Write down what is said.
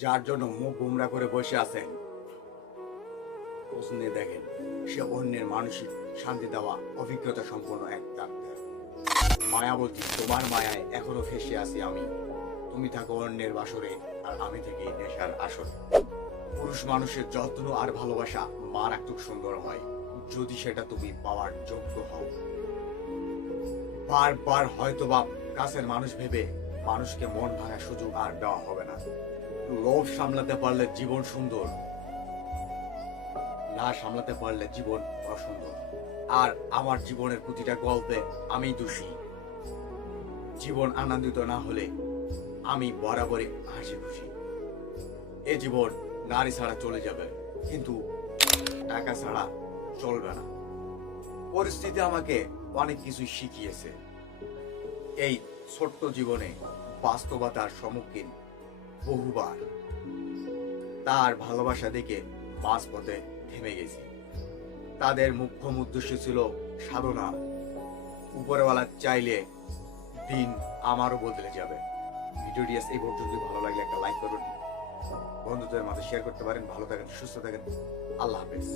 যার জন্য মুখ গুমরা করে বসে আছেন, প্রশ্নে দেখেন সে অন্যের মানসিক শান্তি দেওয়া অভিজ্ঞতা সম্পন্ন এক ডাক্তার। মায়াবতী, তোমার মায়ায় এখনো ফেসে আছি আমি। তুমি থাকো অন্যের বাসরে, আর আমি থেকে নেশার আসরে। পুরুষ মানুষের যত্ন আর ভালোবাসা মারাত্মক সুন্দর হয় যদি সেটা তুমি পাওয়ার যোগ্য হও। বারবার হয়তোবা কাছের মানুষ ভেবে মানুষকে মন ভাঙার সুযোগ আর দেওয়া হবে না। লোভ সামলাতে পারলে জীবন সুন্দর, না সামলাতে পারলে জীবন অসুন্দর। আর আমার জীবনের প্রতিটা গল্পে আমি দোষী। জীবন আনন্দিত না হলে আমি বরাবরই হাসি খুশি। এ জীবন নারী ছাড়া চলে যাবে, কিন্তু টাকা ছাড়া চলবে না। পরিস্থিতি আমাকে অনেক কিছু শিখিয়েছে। এই ছোট্ট জীবনে বাস্তবতার সম্মুখীন বহুবার। তার ভালোবাসা দেখে মাঝপথে থেমে গেছি। তাদের মুখ্য উদ্দেশ্য ছিল সাধনা। উপরওয়ালা চাইলে দিন আমারও বদলে যাবে। ভিডিওটি এই পর্যন্ত ভালো লাগে একটা লাইক করুন, বন্ধুদের মাঝে শেয়ার করতে পারেন। ভালো থাকেন, সুস্থ থাকেন, আল্লাহ হাফেজ।